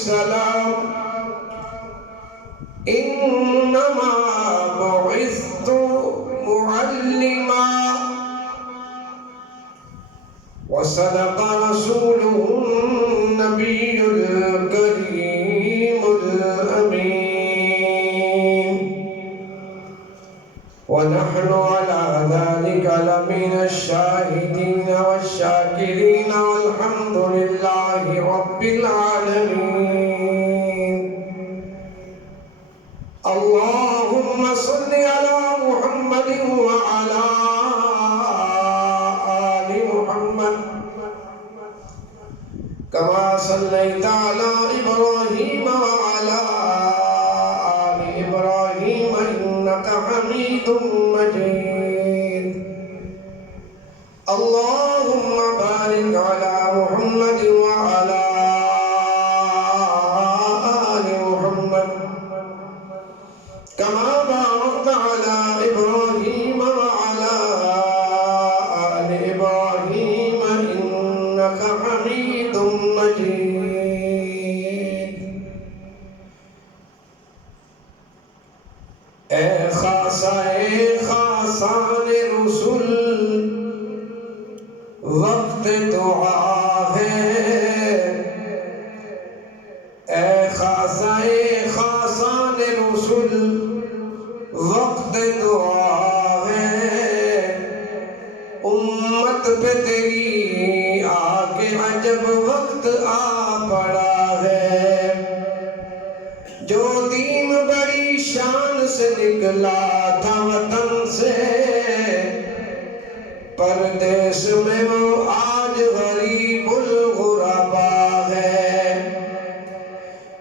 السلام إنما بعثت معلما وصدق رسوله النبي الكريم الأمين ونحن على ذلك لمن الشاهدين والشاكرين والحمد لله رب العالمين اللهم صل على محمد وعلى آل محمد كما صليت على إبراهيم وعلى آل إبراهيم إنك حميد مجيد اللهم بارك على محمد وعلى آل محمد كما باركت على إبراهيم وعلى آل إبراهيم إنك حميد مجيد اے خاصان رسول وقت دعا ہے اے خاصان رسول وقت دعا ہے امت پہ تیری آگے عجب وقت آ پڑا ہے جو دین بڑی شان سے نکلا تھا وطن سے پردیس میں وہ آج غریب الغربا ہے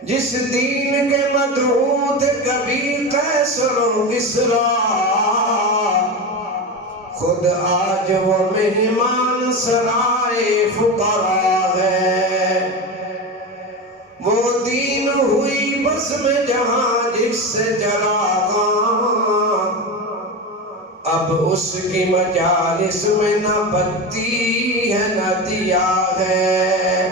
جس دین کے مدعو تھے کبھی قیصر و کسریٰ خود آج وہ مہمان سرائے فقراء ہے وہ دین ہوئی بس میں جہاں جس سے چراغاں اب اس کی مجالس میں نہ بتی ہے نہ دیا ہے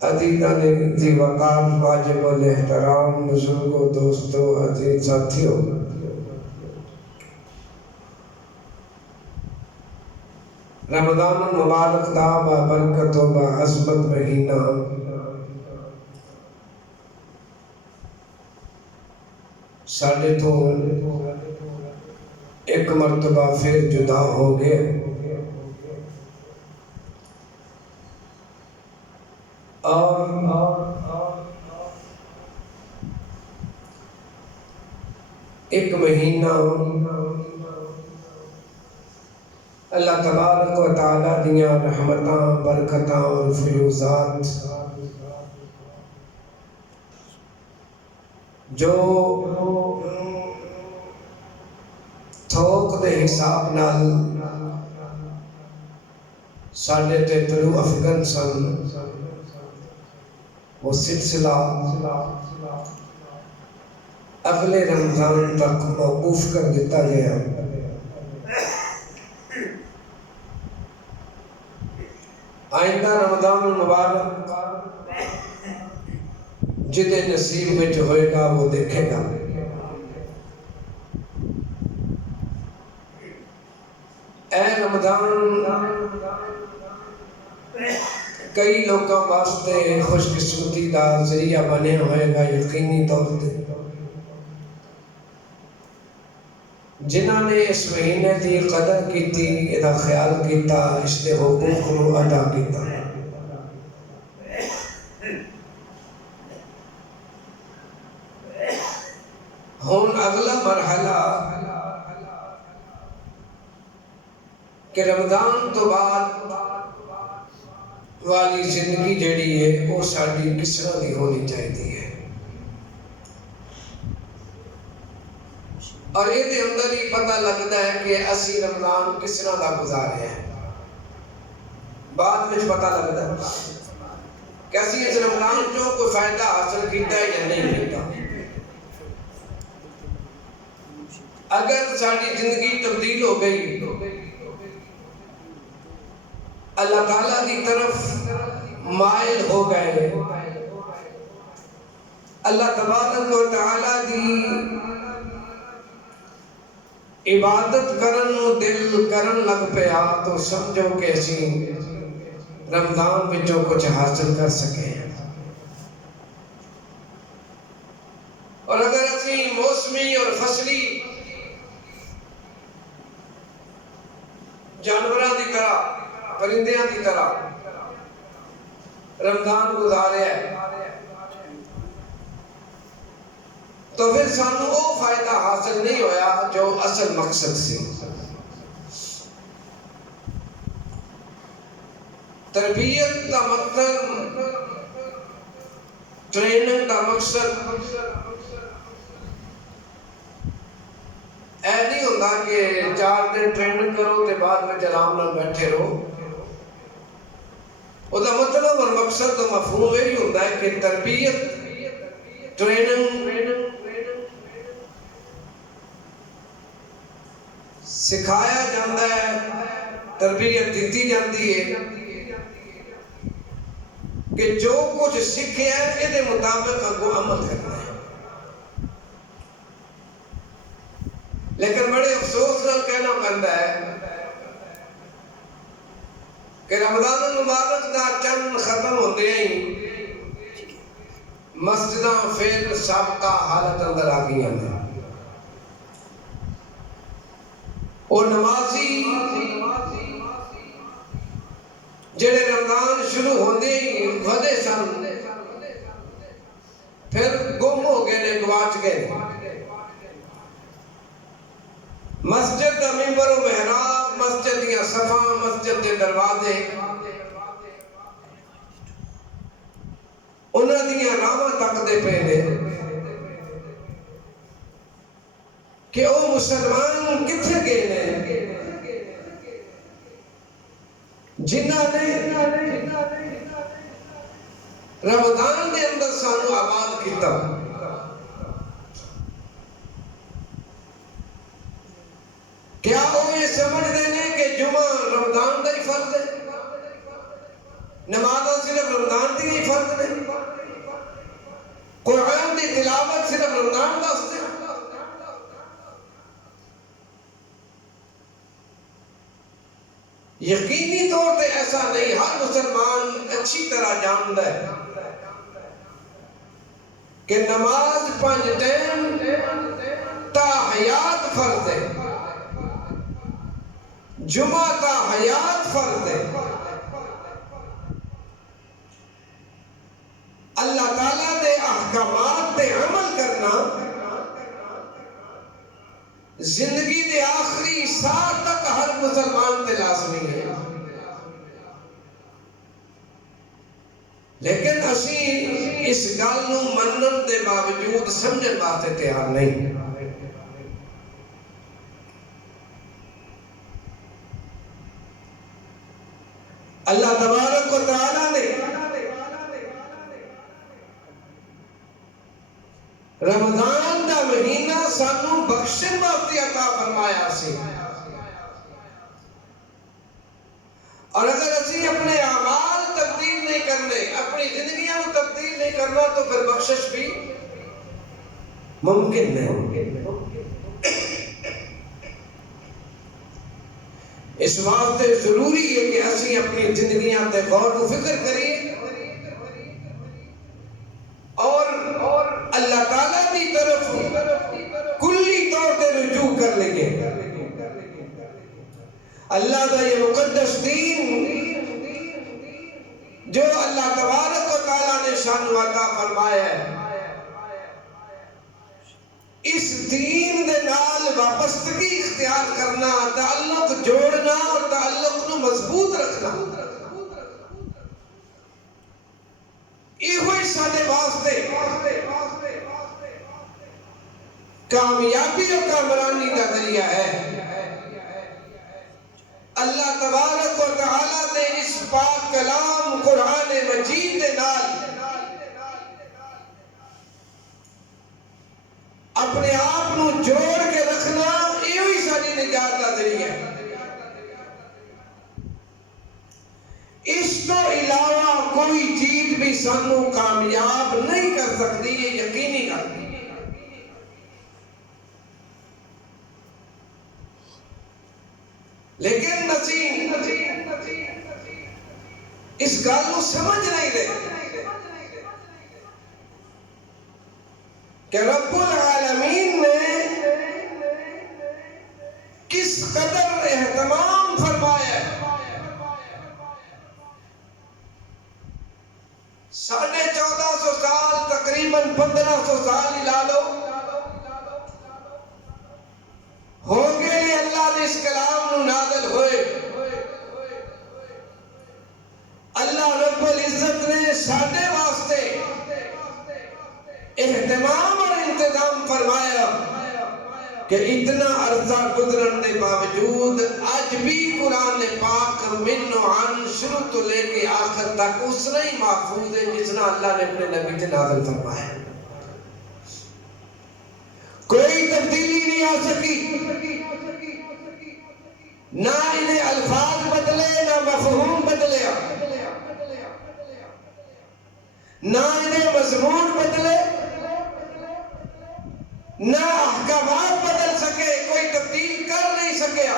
عزیزان ذی وقار واجب الاحترام بزرگوں دوستوں عزیز ساتھیوں رمضان المبارک دا برکت و عظمت مہینہ ساڑھے تو ایک مرتبہ پھر جدا ہو گئے اور ایک مہینہ اللہ تبارک و تعالیٰ دیاں رحمتاں برکتاں اور فیوزات جو تھوک دے حساب نال ساڑھے تے طلوع افغان سن وہ سلسلہ اگلے رمضان تک موقوف کر دیتا گیا آئندہ رمضان المبارک جدے نصیب میں جو ہوئے گا وہ دیکھے گا اے رمضان کئی لوگوں واسطے خوش قسمتی دا ذریعہ بنے ہوئے گا یقینی طور پہ جنہاں نے اس مہینے دی قدر کیتی ادا خیال کیتا اس دے حقوق کو ادا کیتا ہون اگلا مرحلہ کہ رمضان تو بعد والی زندگی جڑی ہے وہ ساڑی کس طرح دی ہونی چاہیے ہے اور یہ دے اندر ہی پتہ لگتا ہے کہ اسی رمضان کس طرح دا گزارے ہیں بعد میں پتہ لگتا ہے کہ اسی اس رمضان جو کوئی فائدہ حاصل کیتا ہے یا نہیں کیتا اگر ساری زندگی تبدیل ہو گئی اللہ تعالیٰ کی طرف مائل ہو گئے اللہ تبارک و تعالی دی عبادت کرن نو دل کرن لگ پیا تو سمجھو کہ اسی رمضان وچوں کچھ حاصل کر سکے ہیں۔ اور اگر اسی موسمی اور فصلی جانوراں دی طرح پرندیاں دی طرح رمضان گزارے ہے تو پھر سانو وہ فائدہ حاصل نہیں ہویا جو اصل مقصد سی۔ تربیت کا مقصد، ٹریننگ کا مقصد اے نہیں ہوتا کہ 4 دن ٹریننگ کرو تے بعد میں آرام نال بیٹھے رہو۔ وہ دا مطلب اور مقصد تو مفہوم یہی ہوتا ہے کہ تربیت، ٹریننگ سکھایا جاتا ہے، تربیت دیتی جاتی ہے کہ جو کچھ سیکھے ہیں یہ مطابق اگوں عمل کرنا ہے۔ لیکن بڑے افسوس نال کہنا پڑتا ہے کہ رمضان المبارک دا چند ختم ہوتے ہی مسجداں پھر سابقہ حالت اندر آ گئی ہیں اور نمازی جڑے رمضان شروع ہوندے ہی ودے سن پھر گم ہو گئے نے، گواچ گئے۔ مسجد دا منبر و محراب، مسجد دیا صفاں، مسجد دے دروازے، انہاں دیا راواں تک دے پے نے کہ او مسلمان کتھے گئے نے جنہاں نے رمضان دے اندر سانو آباد کیتا۔ کیا وہ یہ سمجھ دینے کہ جمعہ رمضان دا ہی فرض ہے، نمازاں صرف رمضان دی ہی فرض ہے، قرآن دی تلاوت صرف رمضان واسطے؟ یقینی طور پہ ایسا نہیں۔ ہر مسلمان اچھی طرح جانتا ہے کہ نماز 5 ٹائم تا حیات فرض ہے، جمعہ تا حیات فرض ہے۔ اللہ تعالیٰ دے احکامات دے عمل کرنا زندگی دے آخری سال تک ہر مسلمان تے لازمی ہے۔ لیکن اسی اس گل نو منن دے باوجود سمجھن واسطے تیار نہیں۔ اللہ تبارک و تعالیٰ نے رمضان دا مہینہ سانو بخشن واسطے عطا فرمایا سی، اور اگر اسی اپنے اعمال تبدیل نہیں کرنے، اپنی زندگیاں کو تبدیل نہیں کرنا تو پھر بخشش بھی ممکن نہیں۔ اس واسطے ضروری ہے کہ اسی اپنی زندگیاں تے غور و فکر کریے اور اللہ تعالیٰ کی طرف کلی طور پہ رجوع کر لیں۔ اللہ کا یہ مقدس دین جو اللہ تبارک و تعالیٰ نے شان و عطا فرمایا ہے، اس دین دے نال وابستگی اختیار کرنا، تعلق جوڑنا اور تعلق نو مضبوط رکھنا، یہ ہوئی سارے واسطے کامیابی اور کامرانی کا ذریعہ ہے۔ اللہ تبارک و تعالیٰ نے اس پاک کلام قرآن مجید دے نال اپنے آپ نو جوڑ کے رکھنا، یہ ہوئی ساری نجات کا ذریعہ ہے۔ اس تو علاوہ کوئی چیز بھی سانو کامیاب نہیں کر سکتی، یہ یقینی گل۔ لیکن نسیم اس گل کو سمجھ نہیں رہے کہ رب العالمین نے کس قدر اہتمام فرمایا ہے۔ 1450 سال، تقریباً 1500 سال ہی لا لو ہو گئے اللہ نے اس کلام نو نازل ہوئے۔ اللہ رب العزت نے ساڈے واسطے اہتمام اور انتظام فرمایا کہ اتنا عرصہ گزرن کے باوجود آج بھی قرآن پاک من و عن شروع تو لے کے آخر تک اس نے ہی محفوظ ہے جس نے اللہ نے اپنے نبی سے نازل فرمایا۔ کوئی تبدیلی نہیں آ سکی، نہ انہیں الفاظ بدلے، نہ مفہوم بدلیا، نہ انہیں مضمون بدلے، نہ احکامات بدل سکے، کوئی تبدیل کر نہیں سکیا۔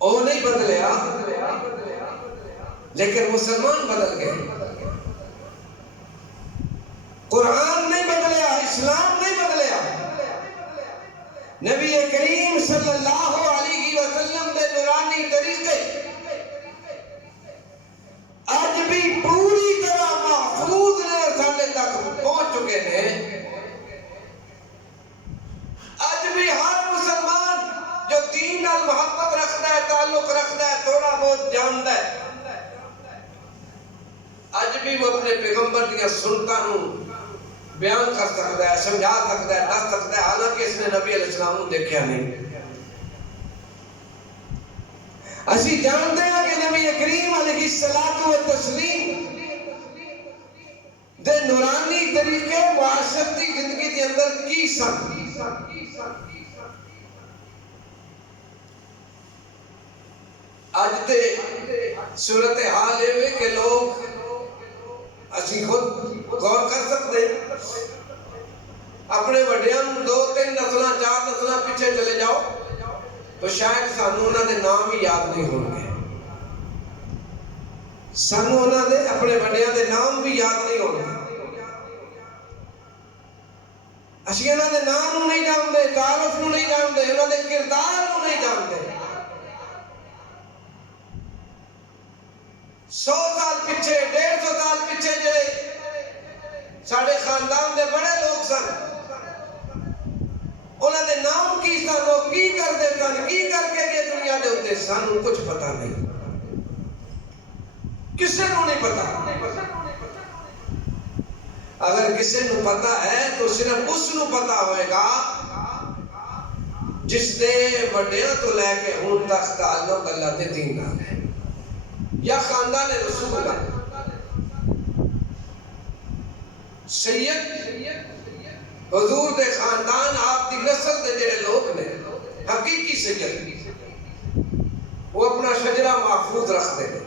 وہ نہیں بدلیا لیکن مسلمان بدل گئے۔ قرآن نہیں بدلیا، اسلام نہیں بدلیا، نبی کریم صلی اللہ علیہ وسلم دے نورانی طریقے آج بھی پوری طرح محفوظ نے، سالے تک پہنچ چکے ہیں۔ آج بھی ہر مسلمان جو دین نال محبت رکھتا ہے، تعلق رکھتا ہے، تھوڑا بہت جانتا ہے، آج بھی وہ اپنے پیغمبر دیا سنتوں بیان کر سکتا ہے، سمجھا سکتا ہے، دس سکتا ہے، حالانکہ اس نے نبی علیہ السلام کو دیکھا نہیں۔ اسی جانتے ہیں کہ نبی کریم علیہ الصلوۃ والتسلیم دے نورانی طریقے معاشرتی زندگی کے اندر کی سن۔ آج تے صورتحال ہے کہ لوگ اسی خود غور کر سکتے ہیں، اپنے وڈیاں 2-3 نسلاں 4 نسلاں پیچھے چلے جاؤ تو شاید سانو انہاں دے نام ہی یاد نہیں ہوں گے، سانو انہاں دے اپنے وڈیاں دے نام بھی یاد نہیں ہوں گے۔ اسی انہاں دے نام نو نہیں جانتے، تعارف نو نہیں جانتے، انہاں دے کردار نو نہیں جانتے۔ 100 سال پیچھے، 150 سال پیچھے جڑے ساڑھے خاندان دے بڑے لوگ سن، انہاں دے نام کی سن، وہ کی کر دے سن، کی کر کے گئے دنیا دے ہوتے سن، کچھ پتہ نہیں، کسے نو نہیں پتہ۔ اگر کسے نو پتہ ہے تو صرف اس نو پتہ ہوئے گا جس نے وڈیاں تو لے کے ہون تک تعلق اللہ دے دین نال ہے یا خاندان رسول ہے۔ سید حضور دے خاندان آپ دی نسل دے جڑے لوگ نے حقیقی سید، وہ اپنا شجرہ محفوظ رکھتے ہیں،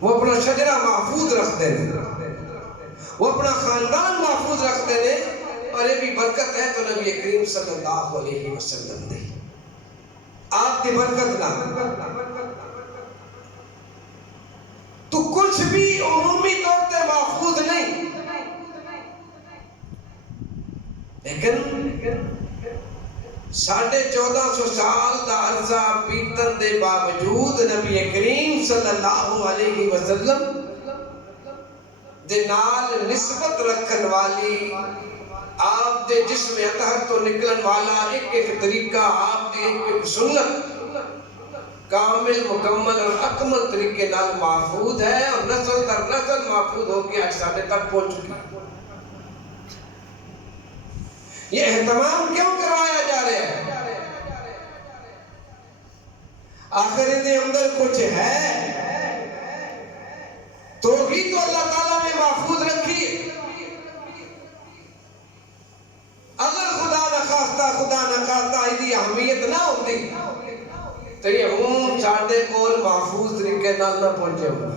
وہ اپنا شجرہ محفوظ رکھتے ہیں، وہ اپنا خاندان محفوظ رکھتے ہیں، اور یہ بھی برکت ہے تو نبی کریم صلی اللہ علیہ وسلم نے آپ کی برکت نہ تو کچھ بھی عمومی طور پہ محفوظ نہیں، لیکن 1450 سال دا عرصہ بیتن دے باوجود نبی کریم صلی اللہ علیہ وسلم دے نال نسبت رکھن والی، آپ دے جسم اطہر تو نکلن والا ایک ایک طریقہ، آپ دے ایک ایک سنت کامل، مکمل اور اکمل طریقے نال محفوظ ہے، اور نسل در نسل محفوظ ہو کے آج ساڑھے تک پہنچ چکی۔ یہ اہتمام کیوں کروایا جا رہا ہے؟ آخر دے اندر کچھ ہے تو ہی تو اللہ تعالیٰ نے محفوظ رکھی۔ اگر خدا نہ خواستہ ایدی اہمیت نہ ہوتی تو یہ ہوں ساڑھے کول محفوظ طریقے نال نہ پہنچے ہوں،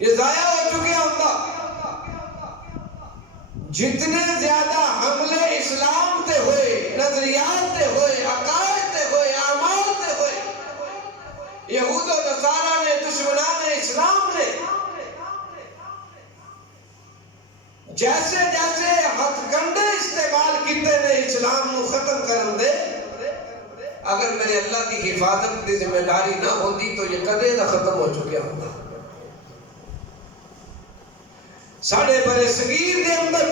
یہ ضائع ہو چکے ہوتا۔ جتنے زیادہ حملے اسلام تے ہوئے، نظریات تے ہوئے، عقائد تے ہوئے، اعمال تے ہوئے، یہود و نصارہ نے، دشمنان اسلام نے جیسے جیسے ہتھ کنڈے استعمال کیتے نے اسلام نو ختم کرن دے، اگر میرے اللہ کی حفاظت کی ذمہ داری نہ ہوتی تو یہ کدے نہ ختم ہو چکیا ہوتا۔ ساڑھے برے صغیر دے اندر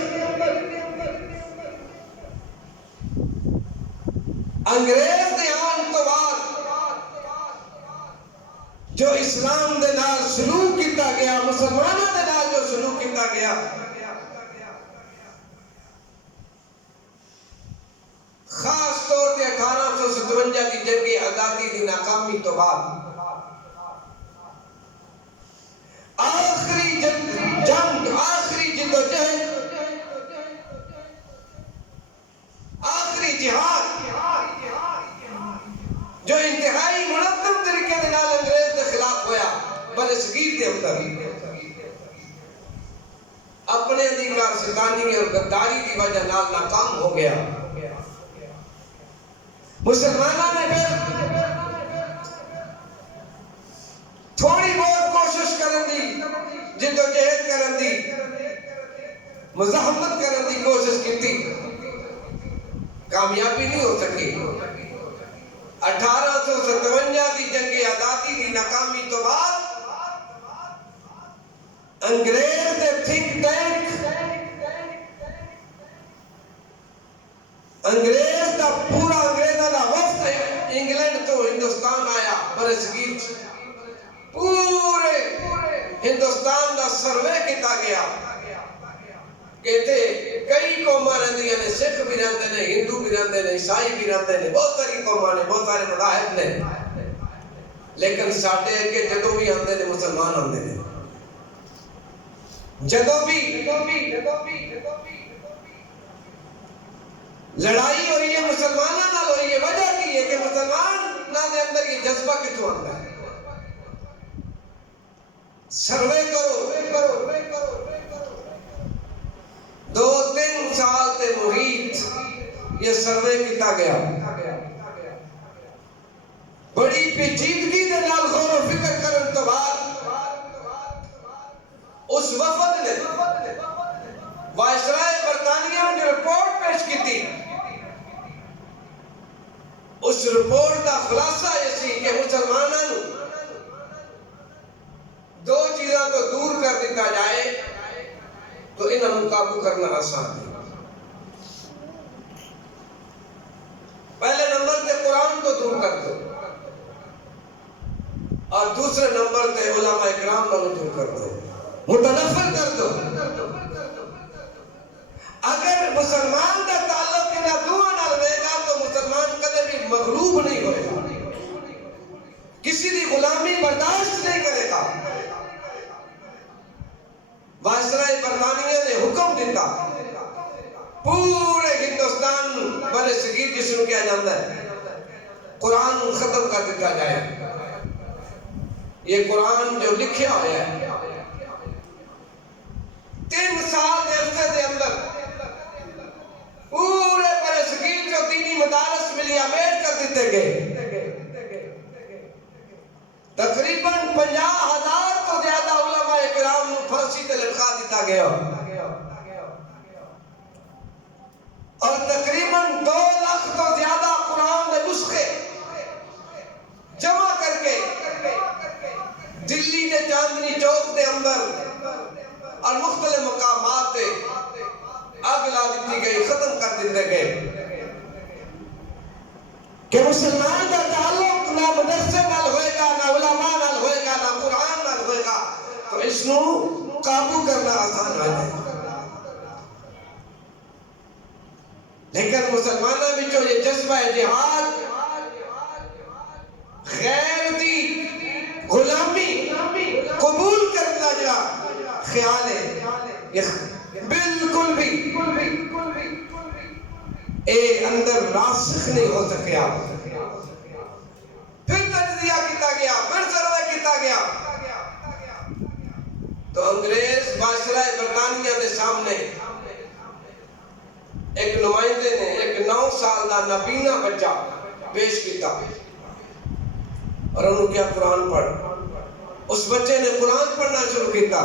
انگریز دے آن تو بعد جو اسلام دے نال سلوک کیتا گیا، مسلمانوں دے نال جو سلوک کیتا گیا، خاص طور پہ 1857 کی جنگ آزادی دی ناکامی تو بعد آخری جنگ، آخری جدوجہد، آخری جہاد جو انتہائی منظم طریقے دے نال انگریز دے خلاف ہویا برے صغیر دے اندر، اپنے ادھیکار ستانی اور غداری دی وجہ نال ناکام ہو گیا۔ مسلمانوں نے پھر تھوڑی بہت کوشش کرن دی، جدوجہد کرن دی، مزاحمت کرن دی کوشش کی تھی، کامیابی نہیں ہو سکی۔ 1857 کی جنگ آزادی دی ناکامی تو بعد انگریز دے تھنک ٹینک، انگریز دا پورا انگریزاں دا وفد انگلینڈ تو ہندوستان آیا، برے صغیر پورے ہندوستان دا سروے کیتا گیا، کہتے کئی قوماں رہندیاں نے، سکھ بھی رہندے نے، ہندو بھی رہندے نے، عیسائی بھی رہندے نے، بہت ساری قوماں نے، بہت سارے مذاہب نے، لیکن ساڈے اگے جدوں بھی آندے نے مسلمان آندے نے، جدوں بھی لڑائی ہوئی ہے مسلمانوں نال ہوئی ہے، وجہ کی ہے کہ مسلمانوں دے اندر یہ جذبہ کتوں آتا ہے؟ سروے کرو، 2-3 سال تے محیط یہ سروے کیتا گیا، بڑی پیچیدگی دے نال غور و فکر کرن تو بعد اس وفد نے وائسرائے برطانیہ میں جو رپورٹ پیش کی تھی، اس رپورٹ دا خلاصہ یہ سی کہ مسلمانوں 2 چیزاں تو دور کر دیتا جائے تو انہوں قابو کرنا آسان ہے۔ پہلے نمبر تے قرآن کو دور کر دو، اور دوسرے نمبر تے علماء اکرام کو دور کر دو، متنفر کر دو۔ اگر مسلمان کا تعلق انہاں دعا نہ رہے گا تو مسلمان کدے بھی مغلوب نہیں ہوئے گا، کسی دی غلامی برداشت نہیں کرے گا۔ وائسرائے برطانیہ نے حکم دیتا پورے ہندوستان برے صغیر جس کو کیا جاتا ہے قرآن ختم کر دیتا جائے۔ یہ قرآن جو لکھیا ہوا ہے 3 سال دے عرصے دے اندر پورے برے صغیر جو دینی مدارس ملیامیٹ کر دیتے گئے، تقریباً 50,000 تو زیادہ علماء اکرام نو پھانسی تے لٹکا دیتا گیا، اور تقریباً 2 لاکھ تو زیادہ قرآن دے نسخے جمع کر کے دلی دے چاندنی چوک دے اندر اور مختلف مقامات تے آگ لا دیتی گئی، ختم کر دیتے گئے کہ مسلمان کا تعلق نہ مدرسے نال ہوئے گا، نہ علماء نال ہوئے گا، نہ قرآن نال ہوئے گا، تو اس نو قابو کرنا آسان ہو جائے۔ لیکن مسلمانوں بچوں یہ جذبہ جہاد، غیر دی غلامی قبول کرنا جا خیال ہے، یہ بالکل بھی اے اندر راسخ نہیں ہو سکیا۔ پھر تجزیہ کیتا گیا، پھر سروے کیتا گیا، تو انگریز بادشاہ برطانیہ دے سامنے ایک نمائندے نے ایک 9 سال دا نابینا بچہ پیش کیتا اور انہوں کیا قرآن پڑھ. اس بچے نے قرآن پڑھنا شروع کیتا،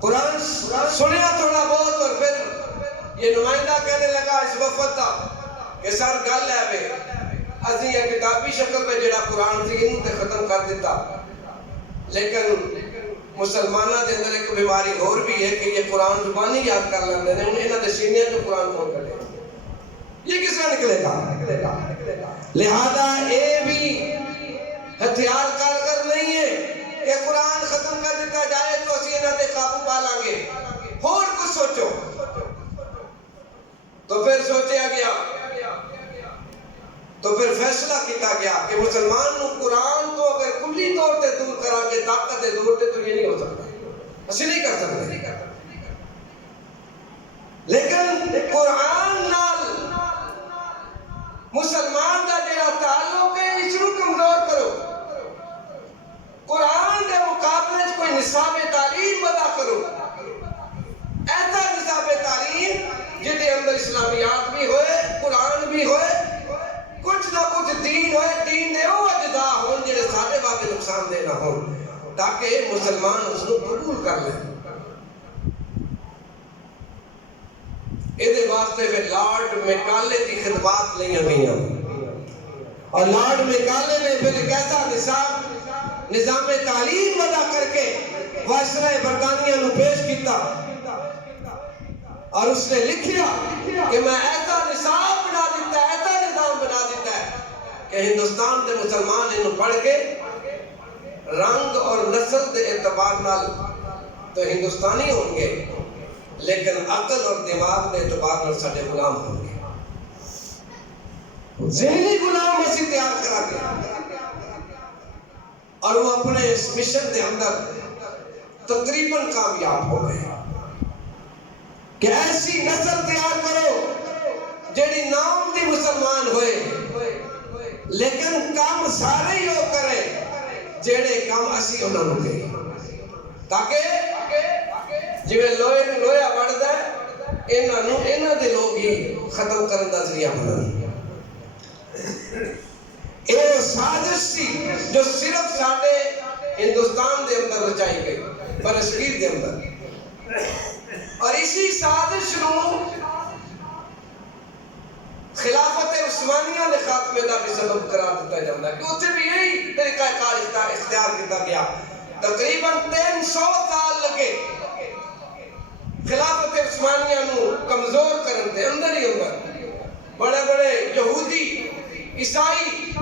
قرآن سنیا تھوڑا بہت، اور پھر یہ نمائندہ کہنے لگا اس وفد دا کہ سر گل ہے بے اسی یہ کتابی شکل پہ جڑا قرآن تھی انہوں تے ختم کر دیتا، لیکن مسلمانہ دے اندر ایک بیماری اور بھی ہے کہ یہ قرآن زبانی یاد کر لیندے نے، انہاں دے سینے جو قرآن کھول کرے یہ کس طرح نکلے گا؟ لہذا اے بھی ہتھیار کارگر نہیں ہے کہ قرآن ختم کر دیتا جائے تو اسی انہاں دے قابو پا لیں گے. اور کچھ سوچو. تو پھر سوچیا گیا، تو پھر فیصلہ کیتا گیا کہ مسلمان نو قرآن تو اگر کلی طور تے دور کرا کے طاقت دے دور تے تو یہ نہیں ہو سکتا، اسی نہیں کر سکتے. لیکن قرآن نال مسلمان دا جڑا تعلق ہے اس نو کمزور کرو. قرآن دے مقابلے کوئی نصاب تعلیم ادا کرو، ایسا نصاب تعلیم جہدے اندر اسلامیات بھی ہوئے، قرآن بھی ہوئے، کچھ نہ کچھ دین ہوئے، دین دے وہ اجزاء ہون جڑے سارے واقع نقصان دے نہ ہون، تاکہ مسلمان اس کو قبول کر لیں. یہ واسطے پھر لارڈ میکالے کی خدمات لیں گئی، اور لارڈ میکالے نے پھر ایک ایسا نظام تعلیم ادا کر کے وائسرائے برطانیہ نو پیش کیتا، اور اس نے لکھیا کہ میں ایسا نصاب بنا دیتا ہے، ایسا نظام بنا دیتا ہے کہ ہندوستان دے مسلمان انہوں پڑھ کے رنگ اور نسل دے اعتبار نال تو ہندوستانی ہوں گے، لیکن عقل اور دماغ دے اعتبار نال سارے غلام ہوں گے. ذہنی غلام اسی تیار کرا کے، اور وہ اپنے اس مشن دے اندر تقریباً کامیاب ہو گئے کہ ایسی نسل تیار کرو جڑی نام دی مسلمان ہوئے، لیکن کام سارے ہی ہو کرے جڑے کام اسی انہوں نے گئے، تاکہ جویں لوہے نو لوہا بڑھدا ہے انہاں دے لوگ ہی ختم کرن دا ذریعہ بنن. یہ سازش تھی جو صرف ساڈے ہندوستان دے اندر رچائی گئی، برصغیر دے اندر، اور اسی سازش نو خلافت عثمانیہ دے خاتمے دا بھی سبب قرار دیتا جاتا ہے کہ اتنے بھی یہی طریقہ کار اختیار کیتا گیا. تقریباً 300 سال لگے خلافت عثمانیہ نو کمزور کرن دے اندر ہی اندر. بڑے بڑے یہودی، عیسائی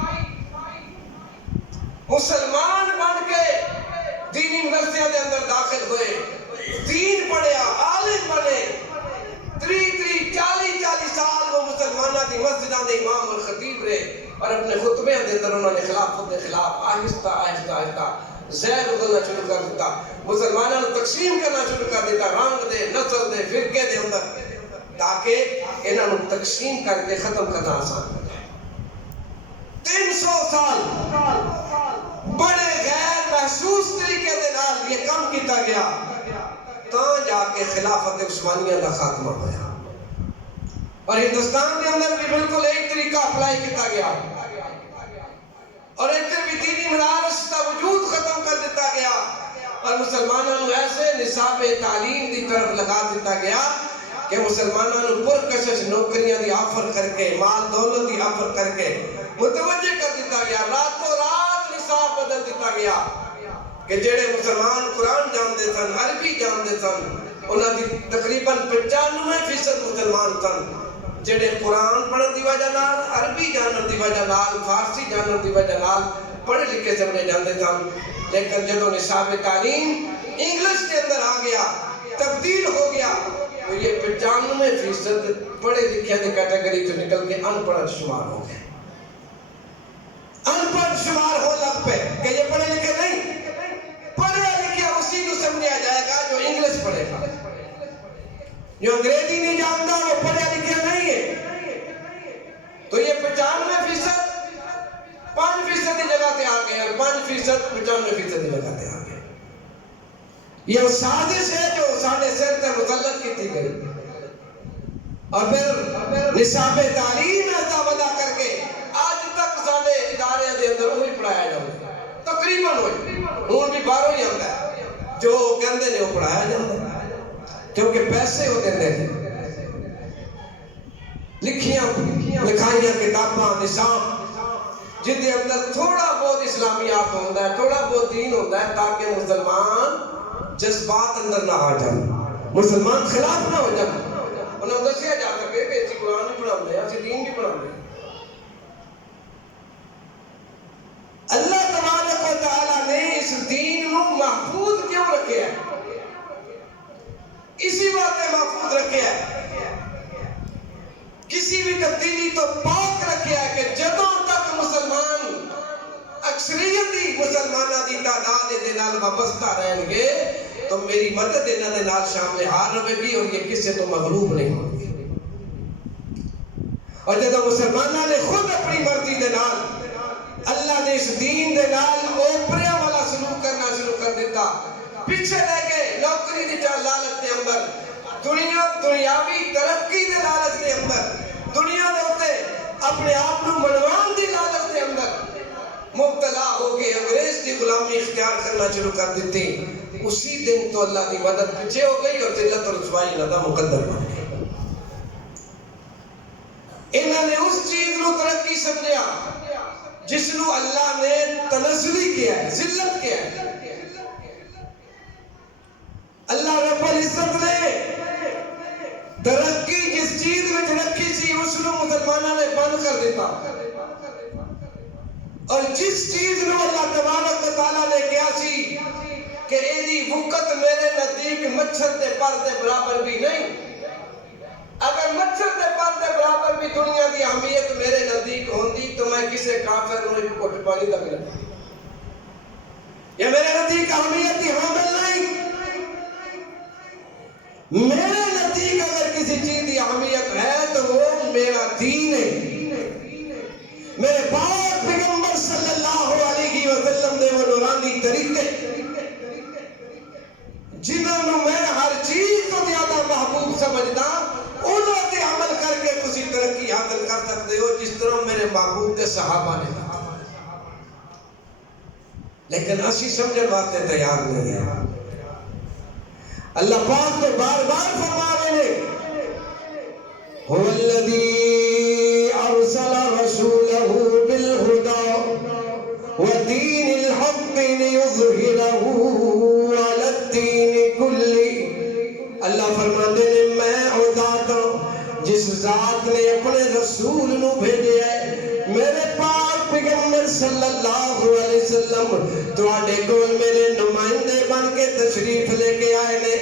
مسلمان بن کے دینی مدرسیاں دے اندر داخل ہوئے، دین پڑھیا، عالم بنے، 40 سال وہ مسلمانہ دی مسجداں دے امام اور خطیب رہے، اور اپنے خطبے دے اندر انہوں نے خلافت دے خلاف آہستہ آہستہ زہر اگلنا شروع کر دیتا، مسلمانوں نے تقسیم کرنا شروع کر دیتا رنگ دے، نسل دے، فرقے دے اندر، تاکہ انہوں نے تقسیم کر کے ختم کرنا آسان ہو جائے. 300 سال بڑے غیر محسوس طریقے دے نال یہ کام کیتا گیا، تو جا کے خلافت عثمانیہ کا خاتمہ ہوا، اور ہندوستان کے اندر بھی بالکل ایک طریقہ اپلائی کیتا گیا، اور ادھر بھی دینی مدارس کا وجود ختم کر دیتا گیا، اور مسلمانوں کو ایسے نصاب تعلیم دی طرف لگا دیتا گیا کہ مسلمانوں کو پرکشش نوکریاں دی آفر کر کے، مال دولت دی آفر کر کے متوجہ کر دیتا گیا. راتوں رات نصاب بدل دیتا گیا کہ جڑے مسلمان قرآن جانتے سن، عربی جانتے سن، انہاں دی تقریباً 95% مسلمان سن جڑے قرآن پڑھن دی وجہ نال، عربی جانن دی وجہ نال، فارسی جانن دی وجہ نال پڑھے لکھے سمجھے جاندے سن. لیکن جدوں نصاب تعلیم انگلش کے اندر آ گیا، تبدیل ہو گیا، تو یہ 95% پڑھے لکھے دی کیٹیگری سے نکل کے ان پڑھ شمار ہو گئے. ان پڑھ شمار ہو لگ پہ کہ یہ پڑھے لکھے نہیں، پڑھے لکھے اسی کو سمجھا جائے گا جو انگلش پڑھے گا، جو انگریزی نہیں جانتا وہ پڑھے لکھے نہیں ہے. تو یہ 95% یہ سازش ہے جو ساڑھے سر تے مسلط کی تھی گئی، اور پھر نصاب تعلیم ایسا ودا کر کے آج تک ساڑھے ادارے دے اندر وہی پڑھایا جاؤ تقریباً ہوئی ہون بھی باہروں ہی آتا ہے جو کہندے نے وہ پڑھایا جاتا ہے کیونکہ پیسے ہوتے ہیں لکھیاں لکھائیاں کتاباں نظام جن کے اندر تھوڑا بہت اسلامیات ہوتا ہے، تھوڑا بہت دین ہوتا ہے، تاکہ مسلمان جذبات اندر نہ آ جائیں، مسلمان خلاف نہ ہو جائیں، انہیں دسیا جا سکے کہ اسی قرآن بھی پڑھا دیں، اسی دین بھی پڑھا دیں۔ اللہ تبارک و تعالیٰ نے اس دین کو محفوظ کیوں رکھے ہے؟ اسی باتیں محفوظ رکھے ہے، کسی بھی تبدیلی تو پاک رکھے ہے کہ جدوں تک مسلمان اکثریتی مسلمانہ دی تعداد دے نال وابستہ رہیں گے تو میری مدد انہاں دے نال شامل حال رہے گی اور یہ کسی تو مغلوب نہیں ہوگی۔ اور جدوں مسلمانہ نے خود اپنی مرضی دے نال اللہ نے اس دین دے نال اوپرے والا سلوک کرنا شروع کر دیتا، پیچھے لے کے نوکری دی لالچ دے اندر، دنیاوی ترقی دے لالچ دے اندر، دنیا دے ہوتے اپنے آپ کو منوان دی لالچ دے اندر مبتلا ہو کے انگریز کی غلامی اختیار کرنا شروع کر دیتی، اسی دن تو اللہ کی مدد پیچھے ہو گئی اور ذلت اور رسوائی ندا مقدر بن گئی۔ انہوں نے اس چیز کو ترقی سمجھا جس کو اللہ نے تنزلی کیا ہے، ذلت کیا ہے۔ اللہ رب العزت نے ترقی جس چیز میں رکھی سی اس کو مسلمانوں نے بند کر دیتا، اور جس چیز میں اللہ تبارک و تعالیٰ نے کیا سی کہ ایدی وقت میرے نزدیک مچھر دے پر دے برابر بھی نہیں، اگر مچھر دے پر دے برابر بھی دنیا دی اہمیت میرے نزدیک ہوندی تو میں کسے کافر نو ایک گھٹ پانی دا ملتا، یہ میرے نزدیک اہمیت ہی حامل نہیں۔ میرے نزدیک اگر کسی چیز کی اہمیت ہے تو وہ میرا دین ہے، میرے پاک پیغمبر صلی اللہ علیہ وسلم دے وہ نورانی طریقے جنہوں میں ہر چیز کو زیادہ محبوب سمجھتا انہوں نے عمل کر کے کسی ترقی حاصل کر سکتے ہو جس طرح میرے محبوب کے صحابہ نے کہا، لیکن اسی سمجھن واسطے تیار نہیں ہے۔ اللہ پاک کو بار بار فرما رہے ہیں هو الذي أرسل رسوله بالهدى ودين الحق ليظهره على الدين كله۔ اللہ فرماتے ہیں میں وہ ذات ہوں جس ذات نے اپنے رسول نو بھیجے ہے، میرے پاک پیغمبر صلی اللہ علیہ وسلم تواڈے کول میرے نمائندے بن کے تشریف لے کے آئے نے،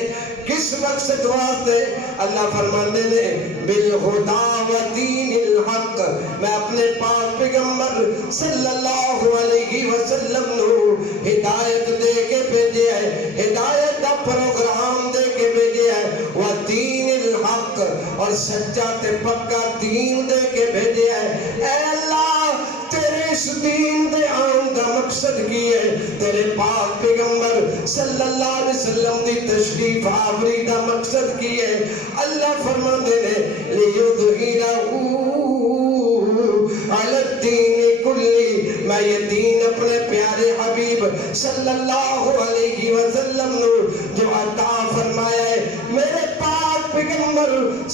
کس مقصد واسطے؟ اللہ فرماتے ہیں بالہدا و دین الحق، میں اپنے پاک پیغمبر صلی اللہ علیہ وسلم نو ہدایت دے کے بھیجے ہے، ہدایت دا پروگرام دے کے بھیجے ہے، و دین الحق اور سچا تے پکا دین دے کے بھیجے ہے۔ اے اللہ تیرے اس دین دے آن دا مقصد کی ہے، تیرے پاک پیغمبر صلی اللہ علیہ وسلم دی تشریف آوری دا مقصد کی ہے۔ اللہ فرماتے ہیں لِيُظْهِرَهُ عَلَى الدِّينِ كُلِّهِ، میں یہ دین اپنے پیارے حبیب صلی اللہ علیہ وسلم نے جو عطا فرمایا ہے، میرے پاک پیغمبر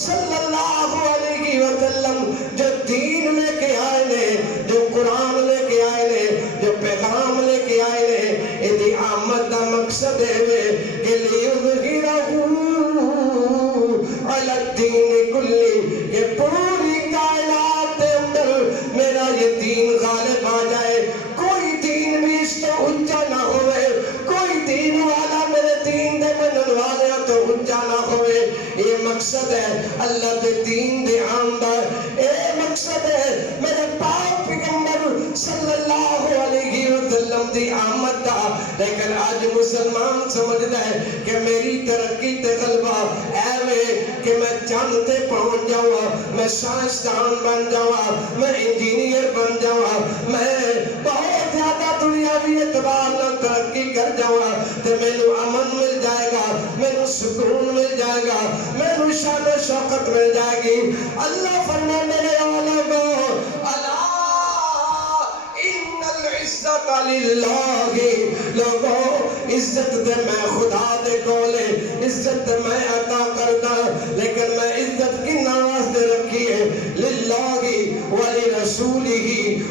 صلی اللہ علیہ وسلم جو دین لے کے آئے نے، جو قرآن لے کے آئے نے، جو پیغام لے کے آئے نے، ایدی آمد دا مقصد ہے کہ لِيُظْهِرَهُ عَلَى الدِّينِ كُلِّهِ، کہ پوری کائنات دے اندر میرا یہ دین غالب آ جائے، کوئی دین بھی اس تو اونچا نہ ہوئے، کوئی دین والا میرے دین دے منن والے تو اونچا نہ ہوئے۔ یہ مقصد ہے اللہ دے دین دے آمدہ، اے مقصد ہے میرے پاک پیغمبر صلی اللہ علیہ وسلم دی آمد دا۔ لیکن آج مسلمان سمجھتا ہے کہ میری ترقی تے غلبہ ایوے کہ میں چاند تے پہنچ جاؤں، میں سائنسدان بن جاؤں، میں انجینئر بن جاؤں، میں بہت زیادہ دنیاوی اعتبار نہ ترقی کر جاؤں تو مینوں امن مل جائے گا، مینوں سکون مل جائے گا، مینوں شان و شوکت مل جائے گی۔ اللہ فرمانے نے علماء الا ان العزت للہ، لوگوں عزت دے میں خدا دے کولے، عزت میں عطا کردا، لیکن میں عزت کنہ واسطے رکھی ہے؟ للہ ولرسولہ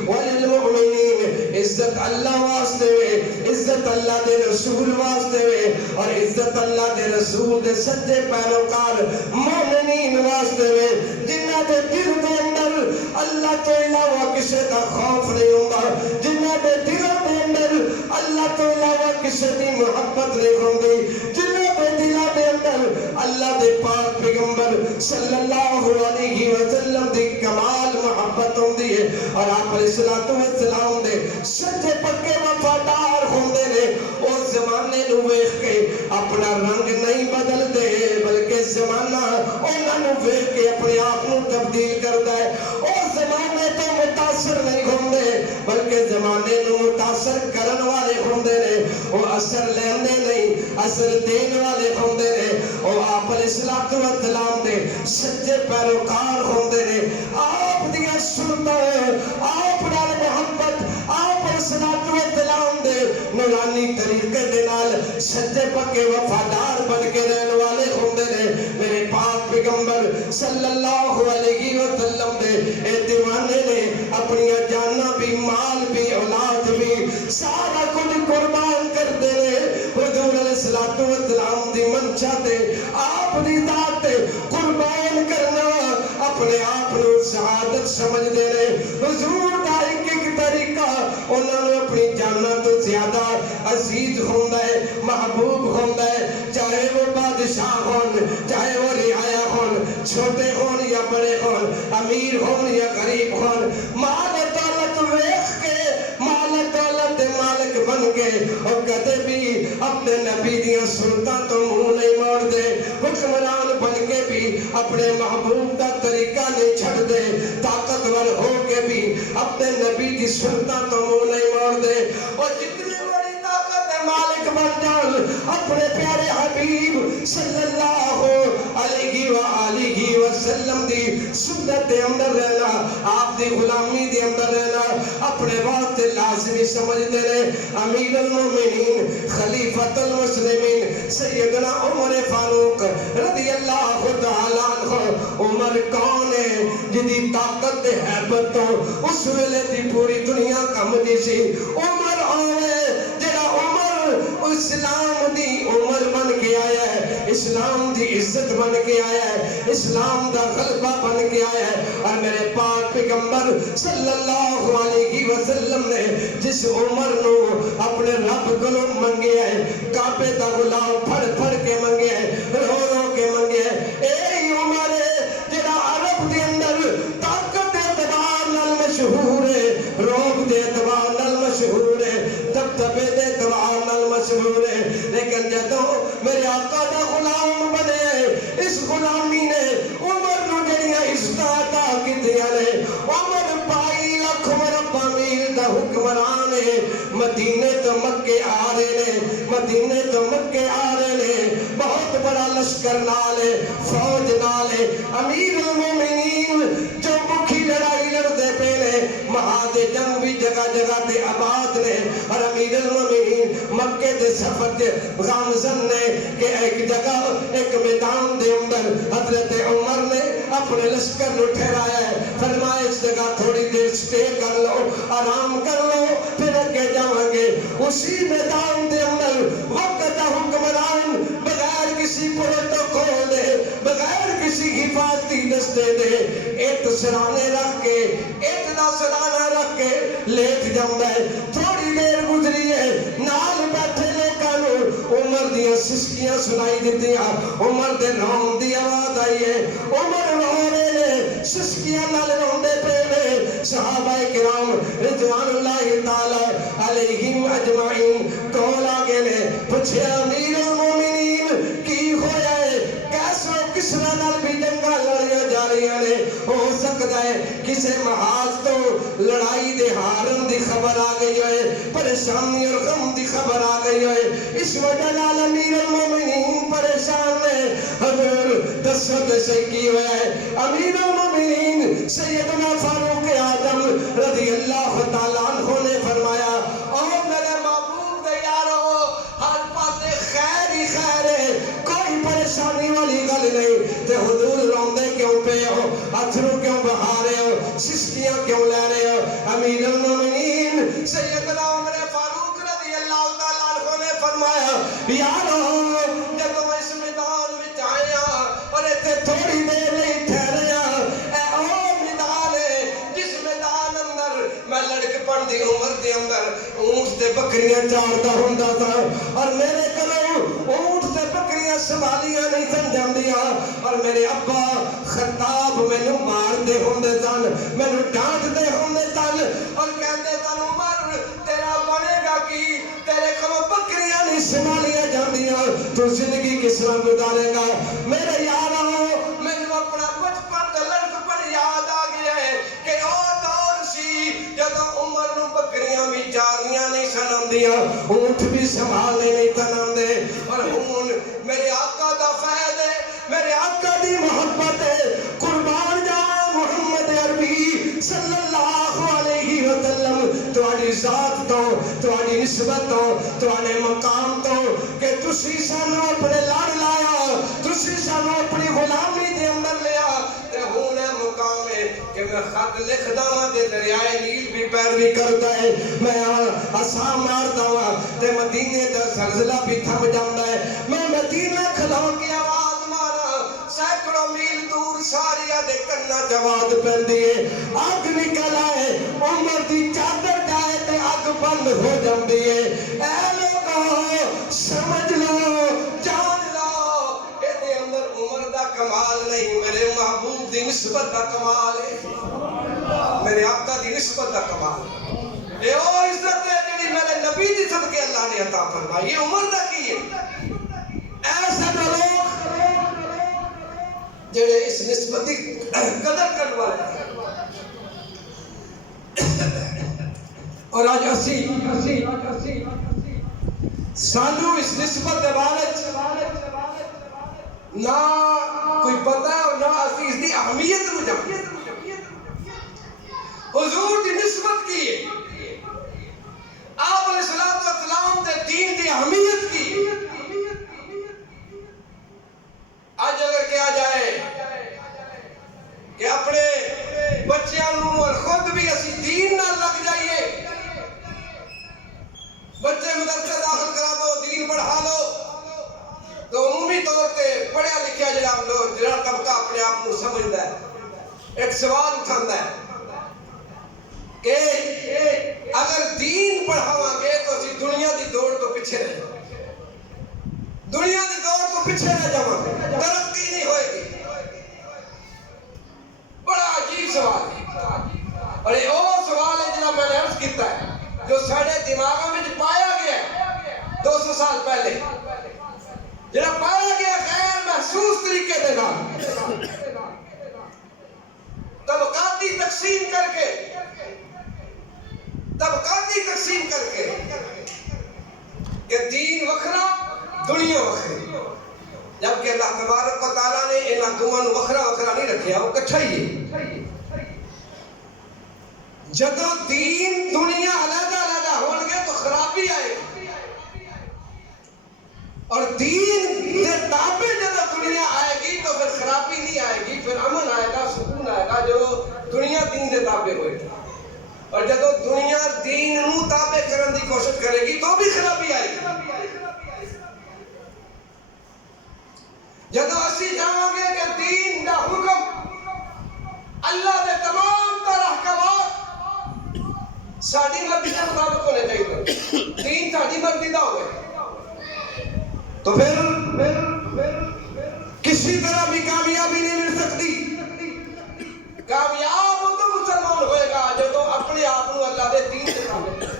وللمؤمنین، عزت اللہ واسطے وے، عزت اللہ دے رسول واسطے وے، اور عزت اللہ دے رسول دے سچے پیروکار مومنین واسطے وے، جنہ دے دل دے اندر اللہ تو علاوہ کسے دا خوف نہیں ہوگا، جنہ دے دلوں دے اندر اللہ تو علاوہ کسے دی محبت نہیں ہوگی، جنہ دے دلوں دے اندر اللہ دے پاک پیغمبر صلی اللہ علیہ وسلم دی کمال محبت ہوندی ہے، اور آپ علیہ السلام دے سچے پکے وفادار ہوندے نے، اس زمانے نو ویکھ کے اپنا رنگ نہیں بدل دے، بلکہ زمانہ انہاں نو ویکھ کے اپنے آپ نو تبدیل کردا ہے۔ اس زمانے تو متاثر نہیں ہوندے، بلکہ زمانے نو متاثر کرن والے ہوندے نے، وہ اثر لیندے نہیں، اثر دین والے ہوندے نے، وہ آپ علیہ السلام دے سچے پیروکار ہوندے نے۔ آپ دیا سنتا ہے، آپ نال محبت، آپ علیہ السلام دے نورانی طریقے دے نال سچے پکے وفادار بن کے رہن والے ہوندے نے۔ میرے پاک پیغمبر صلی اللہ علیہ وسلم دے اے دیوانے نے اپنی جاناں بھی، مال بھی، اولاد بھی، سارا کچھ قربان کر دے رہے حضور علیہ السلام دی منشا تے، آپ دی ذات تے قربان کرنا اپنے آپ نو سعادت سمجھ دے رہے۔ حضور دا ایک طریقہ انہوں نے اپنی جاناں تو زیادہ عزیز ہوندہ ہے، محبوب ہوندہ ہے، چاہے وہ بادشاہ ہون، چاہے وہ رعایا ہون، چھوٹے ہون یا بڑے ہون، امیر ہون یا غریب ہون، مال دولت ویکھ کے مال دولت مالک بن کے اور کدے بھی اپنے نبی دیا سنتاں تو منہ نہیں موڑ دے، حکمران بن کے بھی اپنے محبوب دا طریقہ نہیں چھڑ دے، طاقتور ہو کے بھی اپنے نبی دی سنتاں تو منہ نہیں موڑ دے، اور جتنی بڑی طاقت ہے مالک بن جان اپنے پیارے حبیب صلی اللہ علیہ وآلہ وسلم دی سنت دے اندر رہنا، آپ دی غلامی دے اندر رہنا اپنے واسطے لازمی سمجھتے رہے۔ امیر المومنین خلیفۃ المسلمین سیدنا عمر فاروق رضی اللہ تعالیٰ عنہ، عمر کون ہے جدی طاقت دے حیبت تو اس ویلے دی پوری دنیا کم دی سی؟ عمر آوے جڑا عمر اسلام دی عمر بن کے آیا ہے، اسلام دی عزت بن کے آیا ہے، اسلام دا غلبہ بن کے آیا ہے، اور میرے پاک پیغمبر صلی اللہ علیہ وسلم نے جس عمر نو اپنے رب کو منگے ہے، کعبے دا غلام پھڑ پھڑ کے منگے ہے، رو رو کے منگے ہے، اے عمر جڑا عرب دے اندر طاقت دے اعتبار نال مشہور ہے، روب دے اعتبار نال مشہور ہے، دبدبے دے اعتبار نال مشہور ہے، لیکن جدوں میرے آقا دا غلام بنے اس غلامی نے عمر نو جڑیاں عزتاں عطا کیتیاں نے، عمر 22 لاکھ مربع میل دا حکمران ہے، مدینے تو مکے آ رہے نے، مدینے تو مکے آ رہے نے، بہت بڑا لشکر نال ہے، فوج نال ہے، امیر المومنین جو مکھی لڑائی لڑدے پے نے، مہاد جنگ بھی جگہ جگہ تے آباد نے، اور امیر المومنین مکے دے سفر دے غامزن نے کہ ایک جگہ ایک میدان دے اندر حضرت عمر نے اپنے لشکر نو ٹھہرایا ہے، فرمایا اس جگہ تھوڑی دیر سٹے کر لو، آرام کر لو، پھر اگے جاؤں گے۔ اسی میدان دے اندر وقت حکمران بغیر کسی پروٹوکول دے، بغیر کسی حفاظتی دستے دے، ایک سرانے رکھ کے، ایک دا سرانہ رکھ کے لیٹ جاؤں ہے۔ تھوڑی دیر گزری ہے، نال بیٹھے لوکاں نو عمر دیاں سسکیاں سنائی دیتیاں، عمر دے رون دی آواز آئی ہے، عمر رو رہے نے، سسکیاں نال روندے پے نے، صحابہ کرام رضوان اللہ تعالی علیہم اجمعین کول آگے نے پوچھے امیر المومنین کی ہویا ہے، کیسو کسرا نال بھی جنگاں لڑیاں جا رہی ہیں، ہو سکتا سکتا ہے کسے محاذ تو لڑائی دے ہارن دی خبر آ گئی ہے، پریشانی اور غم دی خبر آ گئی ہے، اس وجہ نال امیر المومنین پریشان ہے۔ حضور دسد سے کی ہوئے ہے، امیر المومنین سیدنا فاروق اعظم رضی اللہ تعالیٰ عنہ نے فرمایا، او میرے محبوب دے یارو، ہر پاسے خیر ہی خیر ہے، کوئی پریشانی والی گل نہیں۔ تے حضور روندے کیوں پہ ہو، اتھرو کیوں بہا رہے ہو، سسکیاں کیوں لے رہے ہو؟ امیر المومنین سیدنا عمر فاروق رضی اللہ تعالیٰ عنہ نے فرمایا، یارو جب اس میدان میں آیا اور ایتھے تھوڑی دیر نہیں ٹھہرے، اے او میدان ہے جس میدان اندر میں لڑک پڑھ دی عمر دے اندر اونٹ تے بکریاں چاردا ہوندا تھا، اور میرے کلوں اونٹ تے بکریاں سنبھالیاں نہیں سن جاندیاں، اور میرے ابا خطاب مینوں مار دے ہوندے سن، مینوں ڈانٹ دے ہوندے سن، اور کہندے سن عمر تیرا بنے گا کی، تیرے کلوں بکریاں نہیں سنبھالیاں جاندیاں، تو زندگی کس طرح گزارے گا؟ میرے یارو مینوں اپنا بچپن تے لڑکپن یاد آ گیا ہے کہ او دور سی جدوں عمر نوں بکریاں بھی چارنیاں نہیں سن آندیاں، اونٹ بھی سنبھالنے نہیں سن آندے، اور ہن میرے آقا دا فیض ہے، میرے آقا دی محبت ہے، قربان جاواں محمد عربی صلی اللہ علیہ وسلم تہاڈی ذات تو، تہاڈی نسبت تو، تہاڈے مقام تو، کہ تسی سانو اپنے لڑ لایا، تسی سانو اپنی غلامی دے اندر لیا، تے ہن اے مقام ہے کہ میں خط لکھدا ہاں تے دریائے نیل بھی پیروی کردا ہے، میں عصا ماردا ہاں تے مدینے دا زلزلہ بھی تھم جاندا ہے، میں مدینہ کھلو کے آواز مارا سینکڑوں میل دور ساریا دے کنا جواد پیندی ہے، اگ نکل آئے عمر دی چادر جائے تے اگ بند ہو جاندی ہے۔ اے لوگو سمجھ لو، جان لو، اے دے اندر عمر دا کمال نہیں، میرے محبوب دی نسبت دا کمال ہے، میرے آقا دی نسبت دا کمال ہے، اے او عزت ہے جڑی میرے نبی دی صدقے اللہ نے عطا فرمائی، یہ عمر دا کی ہے۔ ایسے لوگ جڑے اس نسبت دی قدر کرنے والے ہیں، اور آج اسی سانو اس نسبت دے بارے نہ کوئی پتہ ہے اور نہ اسی اس دی اہمیت نو جانتے۔ حضور دی نسبت کی ہے، آپ علیہ السلام دے دین دی اہمیت کی ہے۔ آج اگر کیا جائے کہ اپنے بچیاں نوں اور خود بھی اسی دین نہ لگ جائیے، بچے مدرسے داخل کرا دو، دین پڑھا لو، تو عمومی طور پہ پڑھیا لکھیا جڑا طبقہ اپنے آپ کو سمجھدا ہے، ایک سوال اٹھاندا ہے کہ اگر دین پڑھاواں گے تو اسی دنیا دی دوڑ تو پیچھے رہ جاواں، دنیا دی دوڑ تو پیچھے رہ جاواں، ترقی نہیں ہوئے گی۔ بڑا عجیب سوال ہے، اور یہ وہ سوال ہے جنہاں میں نے عرض کیتا ہے جو ساڑھے دماغوں میں پایا گیا 200 سال پہلے، جنہاں پایا گیا غیر محسوس طریقے دے نال، طبقاتی تقسیم کر کے کہ دین وکھرا دنیا وکھری، جبکہ اللہ تبارک و تعالیٰ نے انہاں دونوں وکھرا نہیں رکھیا، وہ کٹھا ہی ہے۔ جدو دین دنیا علیحدہ ہون گے تو خرابی آئے گی، اور دین دے تابع جدو دنیا آئے گی تو پھر خرابی نہیں آئے گی، پھر امن آئے گا، سکون آئے گا، جو دنیا دین دے تابع ہوئے گی۔ اور جدو دنیا دین نو تابع کرن دی کوشش کرے گی تو بھی خرابی آئے گی۔ جدو اسی جاؤں گے کہ دین دا حکم اللہ دے تمام تر احکامات ساڑھی مرضی کے مطابق ہونے چاہیے، دین ساڑھی مرضی دا ہوئے، تو پھر کسی طرح بھی کامیابی نہیں مل سکتی۔ کامیاب ہو تو مسلمان ہوئے گا جو تو اپنے آپ کو اللہ دے دین سے کامل ہے،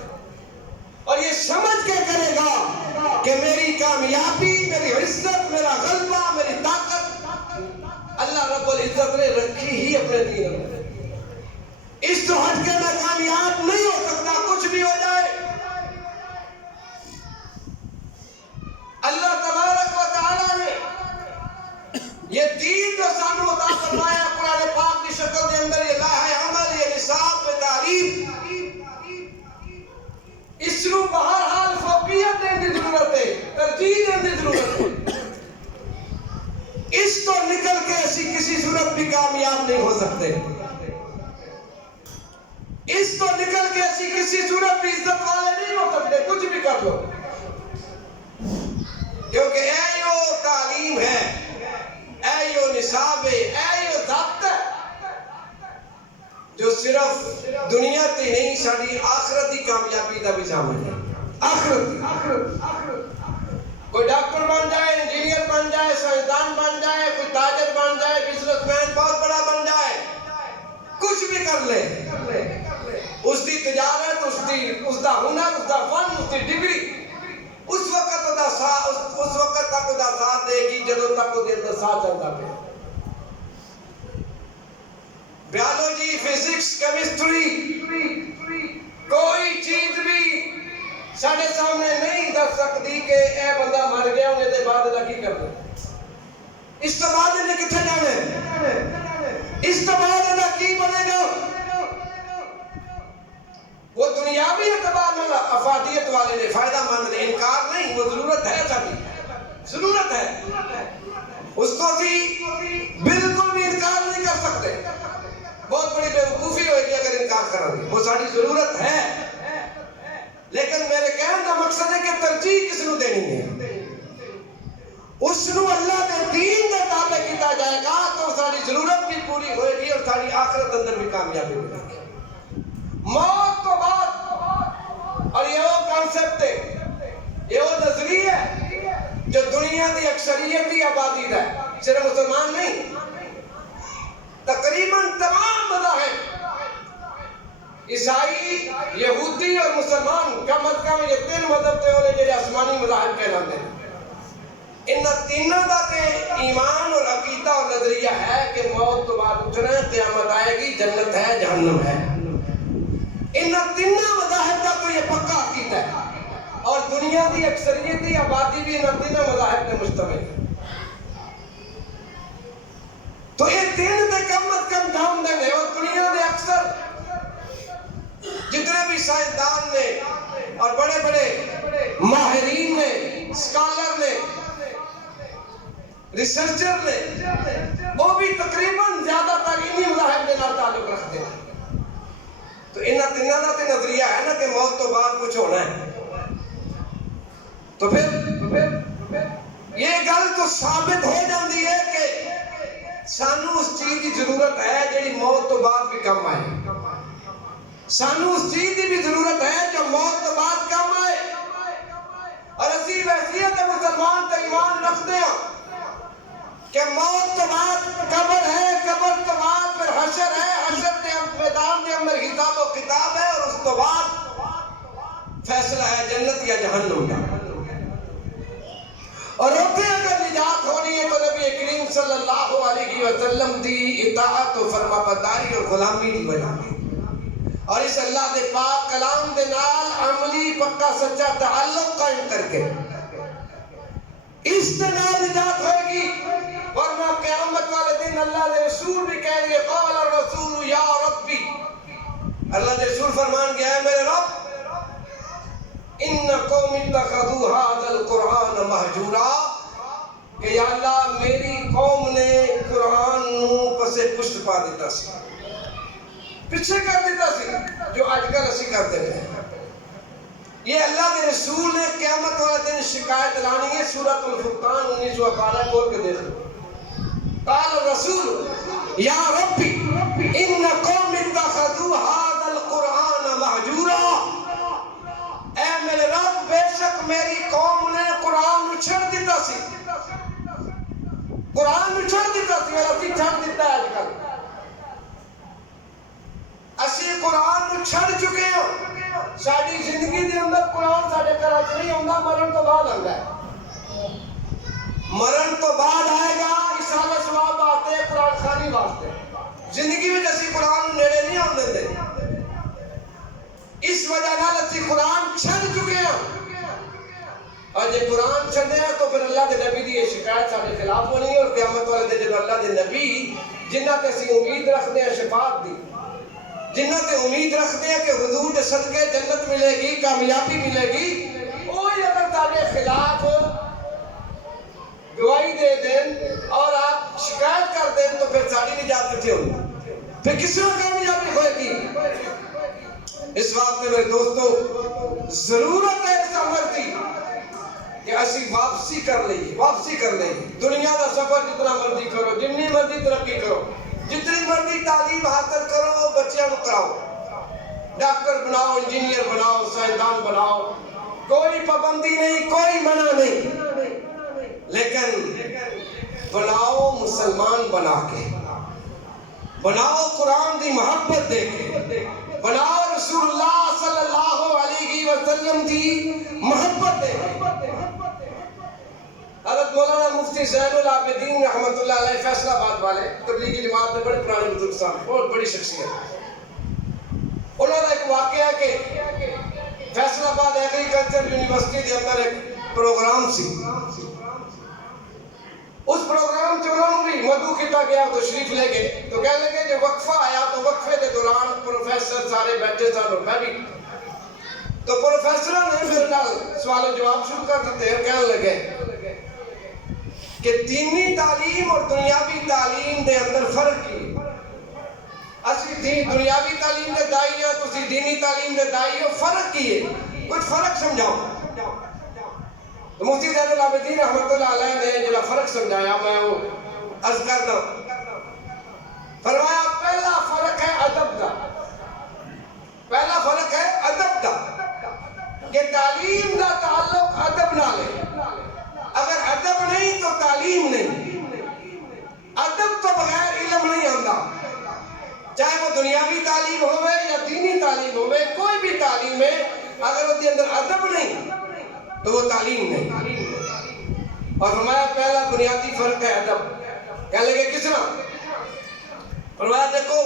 اور یہ سمجھ کے کرے گا کہ میری کامیابی، میری عزت، میرا غلبہ، میری طاقت اللہ رب العزت نے رکھی ہی اپنے دین میں۔ تو نکل کے اسی کسی صورت بھی کامیاب نہیں ہو سکتے، اس تو نکل کے اسی کسی صورت بھی عزت والے نہیں ہو سکتے، کچھ بھی کر لو، کیونکہ اے یو تعلیم ہے، اے یو نصاب ہے، اے یو ضابط ہے جو صرف دنیا تے نہیں ساری آخرت کی کامیابی کا بھی سامان ہے۔ آخرت کوئی ڈاکٹر بن جائے، انجینئر بن جائے، سائنسدان بن جائے، کوئی تاجر بن جائے، بزنس مین بہت بڑا بن جائے، کچھ بھی کر لے، اس دی تجارت، اس دا ہنر، اس دا فن، اس دی ڈگری اس وقت تک دا ساتھ دے گی جدوں تک وہ اندر ساتھ چلتا پہ۔ بیالوجی، فزکس، کیمسٹری کوئی چیز بھی ساڑھے سامنے نہیں دس سکتی کہ اے بندہ مر گیا انہیں دے بعد اللہ کی کرنا، اس تو بعد انہیں کتھے جانے، اس تو بعد اللہ کی بنے گا۔ وہ دنیاوی اعتبار میں افادیت والے نے فائدہ مند نے، انکار نہیں، وہ ضرورت ہے، سبھی ضرورت ہے، اس کو بھی بالکل بھی انکار نہیں کر سکتے، بہت بڑی بیوقوفی ہوئے گی اگر انکار کریں گے، وہ ساری ضرورت ہے، لیکن میرے کہنے کا مقصد ہے کہ ترجیح کس نو دینی ہے، اس نو اللہ کے دین کے تابع کیتا جائے گا تو ساری ضرورت بھی پوری ہوئے گی اور ساری آخرت اندر بھی کامیابی ملے گی۔ موت تو بعد، اور یہ وہ کانسیپٹ ہے، یہ وہ نظریہ ہے جو دنیا کی اکثریتی آبادی ہے، صرف مسلمان نہیں، تقریباً تمام مذاہب، عیسائی، یہودی اور مسلمان، کم از کم یہ تین مذہب تھے انہیں جو آسمانی مذاہب کہلاتے ہیں، ان تینوں کا ایمان اور عقیدہ اور نظریہ ہے کہ موت تو بعد اٹھنا ہے، قیامت آئے گی، جنت ہے، جہنم ہے، ان تینوں مذاہب کا تو یہ پکا عقیدہ ہے، اور دنیا کی اکثریتی آبادی بھی ان تینوں مذاہب پہ مشتمل ہے۔ تو یہ تین تے کم از کم دھام دیں، اور دنیا میں اکثر جتنے بھی سائنسدان نے اور بڑے بڑے ماہرین نے، اسکالر نے، ریسرچر نے، وہ بھی تقریباً زیادہ تر انہی مذاہب کے نال تعلق رکھتے ہیں۔ تو انہاں تینوں کا تو نظریہ ہے نا کہ موت تو بعد کچھ ہونا ہے، تو پھر یہ گل تو ثابت ہو جاتی ہے کہ سانو اس چیز کی ضرورت ہے جڑی موت تو بعد بھی کم آئے، سانو اس چیز کی بھی ضرورت ہے جو موت تو بعد کم آئے، اور اسی بحثیت مسلمان تے ایمان رکھتے ہیں کہ موت تو بعد قبر ہے، قبر تو بعد پھر حشر ہے، حشر کے میدان کے اندر حساب و کتاب ہے، اور اس تو بعد فیصلہ ہے جنت یا جہنم کا، اور اتنے اگر نجات ہونی ہے تو نبی کریم صلی اللہ علیہ وسلم دی اطاعت و فرما برداری اور غلامی دی وجہ ہے، اور اس اللہ دے پاک کلام دے نال عملی پکا سچا تعلق قائم کر کے اس دے نال نجات ہوئے گی، ورنہ قیامت والے دن اللہ دے رسول بھی کہیں گے قال الرسول یا ربی، اللہ دے رسول فرمان گیا ہے میرے رب ان قوم اتخذوا هذا القرآن مہجورا، کہ یا اللہ میری قوم نے قرآن نو پسے پشت پا دیتا سی، پیچھے کر دیتا سی، جو آج کل اسی کرتے ہیں۔ یہ اللہ کے رسول نے قیامت والے دن شکایت لانی ہے، سورۃ الفرقان 1912 کھول کے دیکھ لو، قال الرسول یا ربی ان قوم اتخذوا هذا القرآن مہجورا، اے میرے رب بے شک میری قوم نے قرآن نو چھڑ دیتا سی، قرآن نو چھڑ دیتا سی، اور اسی چھڑ دیتا ہے آج کل، اسی قرآن نو چھڑ چکے ہیں، ساری زندگی دے اندر قرآن ساڑھے کراچ نہیں ہوندہ، مرن تو بعد آنگا ہے، مرن تو بعد آئے گا، اسالہ ثواب آتے ہیں قرآن خانی واسطے، زندگی میں جیسی قرآن نیڑے نہیں ہونے دے، اس وجہ نال اسی قرآن چھڑ چکے ہیں، اور جب قرآن چھڑنے ہیں تو پھر اللہ کے نبی دی یہ شکایت ساڑھے خلاف ہونی ہے، اور قیامت والے دن جب اللہ کے نبی جنہ تے اسی امید رکھتے ہیں شفاعت دی، جنہ تے امید رکھتے ہیں کہ حضور کے صدقے جنت ملے گی، کامیابی ملے گی، وہی اگر تاڑے خلاف گواہی دے دیں اور آپ شکایت کر دیں تو پھر ساری نجات کتنے ہوگی؟ پھر کس طرح کامیابی ہوئے گی؟ اس وقت میں میرے دوستو ضرورت ہے اس عمر کی کہ اسی واپسی کر لئیے دنیا کا سفر جتنا مرضی کرو، جتنی مرضی ترقی کرو، جتنی مرضی تعلیم حاصل کرو، بچیاں کو کراؤ، ڈاکٹر بناؤ، انجینئر بناؤ، سائنسدان بناؤ، کوئی پابندی نہیں، کوئی منع نہیں، لیکن بناؤ مسلمان بنا کے، بناؤ قرآن دی محبت دے کے، بناؤ رسول اللہ صلی اللہ علیہ وسلم دی محبت دے کے۔ حضرت مولانا مفتی زین العابدین رحمت اللہ علیہ فیصلہ آباد والے تبلیغی جماعت میں بڑے پرانے بزرگ صاحب، بہت بڑی شخصیت۔ انہوں نے ایک واقعہ کہ فیصلہ آباد ایگریکلچر یونیورسٹی کے اندر ایک پروگرام سی، اس پروگرام سے انہوں نے بھی مدعو کیتا گیا تو شریف لے گئے، تو کہنے لگے جو وقفہ آیا تو وقفے کے دوران پروفیسر سارے بیٹھے سن اور میں بھی، تو پروفیسروں نے میرے نال سوال و جواب شروع کر دیتے ہیں، کہنے لگے کہ دینی تعلیم اور دنیاوی تعلیم دے اندر فرق کی، اسی دنیاوی تعلیم دے دائی ہو، تسی دینی تعلیم دے دائی ہو، فرق کی ہے، کچھ فرق سمجھاؤ۔ تو مفتی زین العابدین رحمت اللہ علیہ نے جلا فرق سمجھایا، میں وہ عرض کرتا ہوں، فرمایا پہلا فرق ہے ادب کا، پہلا فرق ہے ادب کا، کہ تعلیم کا تعلق ادب نہ لے، اگر ادب نہیں تو تعلیم نہیں، ادب تو بغیر علم نہیں آتا، چاہے وہ دنیاوی تعلیم ہوئے یا دینی تعلیم ہوئے، کوئی بھی تعلیم ہے اگر اس کے اندر ادب نہیں تو وہ تعلیم نہیں۔ اور فرمایا پہلا بنیادی فرق ہے ادب۔ کہنے لگے کس طرح؟ فرمایا دیکھو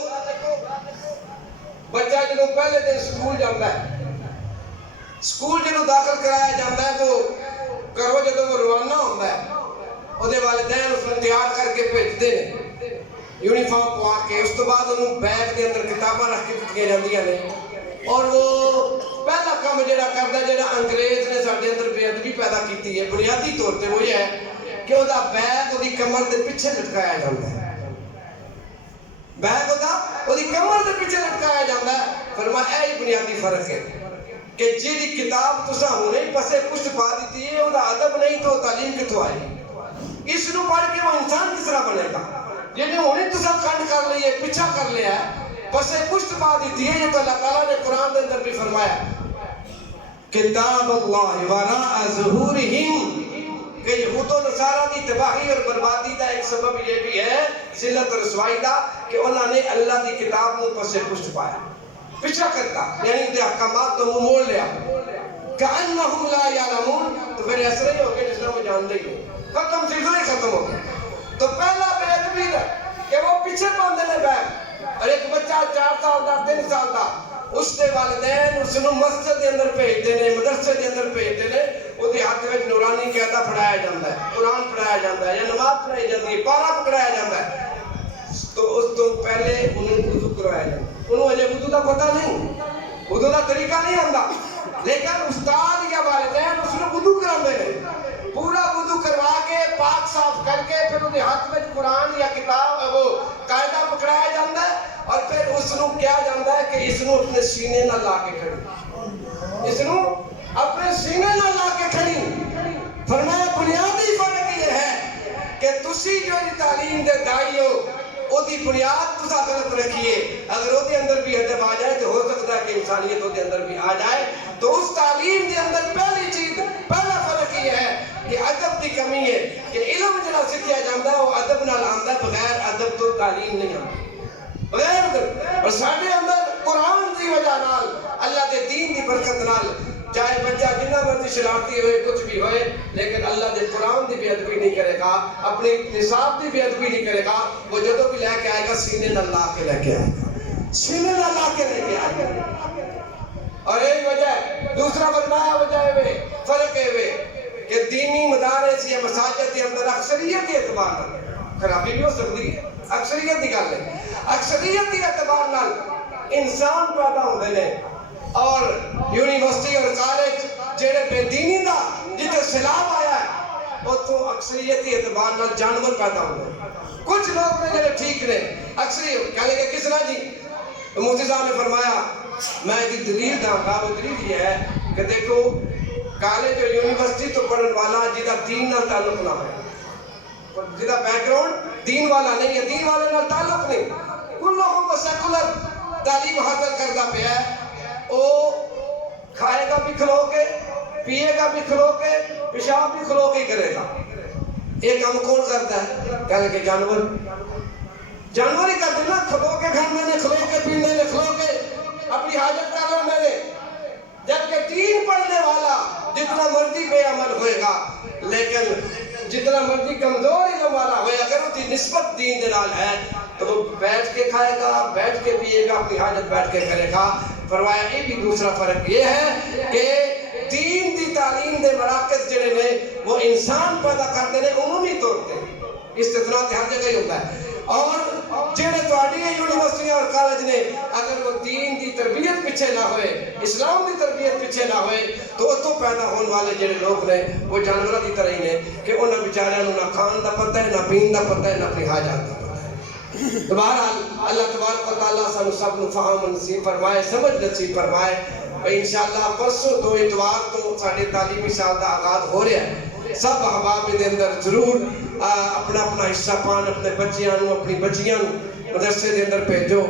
بچہ جنہوں پہلے دن سکول جاتا ہے، سکول جنہوں داخل کرایا جاتا ہے تو کرو جدوں وہ روانہ ہوتا ہے، وہ دے والدین اس میں تیار کر کے بھیجتے ہیں یونیفارم پوا کے، اس تو بعد انہوں بیگ دے اندر کتاباں رکھ کے دتیاں جاندیاں نے، اور وہ پہلا کام جڑا کردا جڑا انگریز نے ساڈے اندر بے ادبی پیدا کیتی ہے بنیادی طور تے وہ یہ ہے کہ ਉਹਦਾ بیگ ਉਹਦੀ کمر دے پیچھے لٹکایا جاتا ہے، بیگ ਉਹਦੀ کمر دے پیچھے لٹکایا جاتا ہے۔ فرمایا اے بنیادی فرق ہے کہ جیڑی کتاب تساں ہونے پسے پشت پا دیتی ہے ਉਹਦਾ ادب نہیں تو تعلیم کتوں آئے گی؟ اس نو پڑھ کے وہ انسان کس طرح بنے گا؟ جنہیں ہونے تساں کنڈ کر لئے پیچھا کر لیا ہے پسے پشت پا دیتی ہے، یہ تو اللہ تعالیٰ نے قرآن دے اندر بھی فرمایا کتاب اللہ وراء ظہورہم، کہ یہود و نصارہ دی تباہی اور بربادی دا ایک سبب یہ بھی ہے ذلت و رسوائی دا کہ انہوں نے اللہ دی کتاب میں پسے پشت پایا، پیچھا کرتا، یعنی دے احکامات تو منہ موڑ لیا، کأنہم لا یعلمون، تو پھر ایسا ہی ہو گیا جس نے وہ جان دے گی، ختم سلسلہ ہی ختم ہو گیا۔ تو پہلا بے ادبی ہے کہ وہ پیچھے باندھے نے بیگ، اور ایک بچہ 4 سال دا 3 سال دا، اس دے والدین اس نو مسجد دے اندر بھیجتے نے، مدرسے دے اندر بھیجتے نے، وہ دے ہاتھ میں نورانی قاعدہ پڑھایا جاتا ہے، قرآن پڑھایا جاتا ہے، یا نماز پڑھائی جاتی ہے، پارا پکڑایا جاتا ہے، تو اس تو پہلے انہیں وضو کروایا جاتا ہے، انہوں نے وضو دا پتہ نہیں، وضو دا طریقہ نہیں آندا، لیکن استاد یا والدین اس نے وضو کراندے ہیں، پورا وضو کروا کے پاک صاف کر کے پھر انہیں ہاتھ میں قرآن یا کتاب وہ قاعدہ پکڑایا جاتا ہے، اور پھر اس نو کیا جاتا ہے کہ اس نو اپنے سینے نہ لا کے کھڑی، اس نو اپنے سینے نہ لا کے کھڑی۔ فرمایا بنیادی فرق یہ ہے کہ تسی جو تعلیم دے دائی ہو وہ دی بنیاد تسا غلط رکھیے، اگر وہ دے اندر بھی ادب آ جائے تو ہو سکتا ہے کہ انسانیت وہ دے اندر بھی آ جائے۔ تو اس تعلیم دے اندر پہلی چیز، پہلا فرق یہ ہے کہ ادب دی کمی ہے کہ علم جنا سکھیا جاتا ہے وہ ادب نال آندا ہے، بغیر ادب تو تعلیم نہیں آتی، بغیر ادب۔ اور ساڈے اندر قرآن دی وجہ نال، اللہ دے دین دی برکت نال، چاہے بچہ جنہ مرضی شرارتی ہوئے کچھ بھی ہوئے، لیکن اللہ دے قرآن دی بے ادبی نہیں کرے گا، اپنی نصاب دی بے ادبی نہیں کرے گا، وہ جدوں بھی لے کے آئے گا سینے نہ لا کے لے کے آئے گا، سینے نہ لا کے لے کے آئے گا۔ اور یہی وجہ ہے، دوسرا فرمایا وجہ ہے فرق ہے کہ دینی مدارس یا مساجد کے اندر اکثریت کے اعتبار نال خرابی بھی ہو سکتی ہے، اکثریت کی گل ہے، اکثریت کے اعتبار نال انسان پیدا ہوتے ہیں، اور یونیورسٹی اور کالج جڑے بے دینی دا جتے سیلاب آیا ہے اتوں اکثریتی اعتبار نال جانور پیدا ہوتے. کچھ لوگ نے جڑے ٹھیک نے اکثریت کہنے کہ کس طرح جی. مفتی صاحب نے فرمایا میں ایک دلیل داں گا. وہ دلیل یہ ہے کہ دیکھو کالج اور یونیورسٹی تو پڑھن والا جہاں دین نال تعلق نہ ہے، جہاں بیک گراؤنڈ دین والا نہیں ہے، دین والے نال تعلق نہیں، کل لوگوں کو سیکولر تعلیم حاصل کرتا پیا ہے، وہ کھائے گا بھی کھلو کے، پیے گا بھی کھلو کے، پیشاب بھی کھلو کے ہی کرے گا. یہ کام کون کرتا ہے؟ کہنے کہ جانور ہی کرتے نا. کھلو کے کھانے نے، کھلو کے پینے نے، کھلو کے اپنی حاجت کر رہے میرے. جبکہ دین پڑھنے والا جتنا مرضی بے عمل ہوئے گا لیکن جتنا مرضی کمزور علم والا ہوئے، اگر اس کی نسبت دین دے نال ہے تو وہ بیٹھ کے کھائے گا، بیٹھ کے پیے گا، اپنی حاجت بیٹھ کے کرے گا. فرمایا یہ بھی دوسرا فرق یہ ہے کہ دین دی تعلیم دے مراکز جڑے نے وہ انسان پیدا کرتے ہیں عمومی طور پہ، استثناء ہر جگہ ہی ہوتا ہے. اور جڑے تواڈی یونیورسٹیاں اور کالج نے اگر وہ دین دی تربیت پیچھے نہ ہوئے، اسلام دی تربیت پیچھے نہ ہوئے تو اتوں پیدا ہونے والے جڑے لوگ نے وہ جانوراں دی طرح ہی نے کہ انہاں بیچاریاں نوں نہ کھان دا پتہ ہے، نہ پین دا پتہ ہے، نہ اپنی حاجات دا پتہ ہے. تو بہرحال اللہ تبارک و تعالیٰ سانو سب نوں فہم نصیب فرمائے، سمجھ نصیب فرمائے. انشاءاللہ پرسوں 2 اتوار تو ساڈے تعلیمی سال دا آغاز ہو رہا ہے. سب احباب دے اندر ضرور اپنا اپنا حصہ پان، اپنے بچیاں نوں، اپنی بچیاں نوں مدرسے دے اندر بھیجو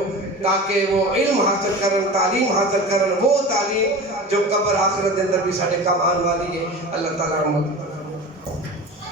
تاکہ وہ علم حاصل کرن، تعلیم حاصل کرن، وہ تعلیم جو قبر آخرت دے اندر بھی ساڈے کام آن والی ہے. اللہ تعالیٰ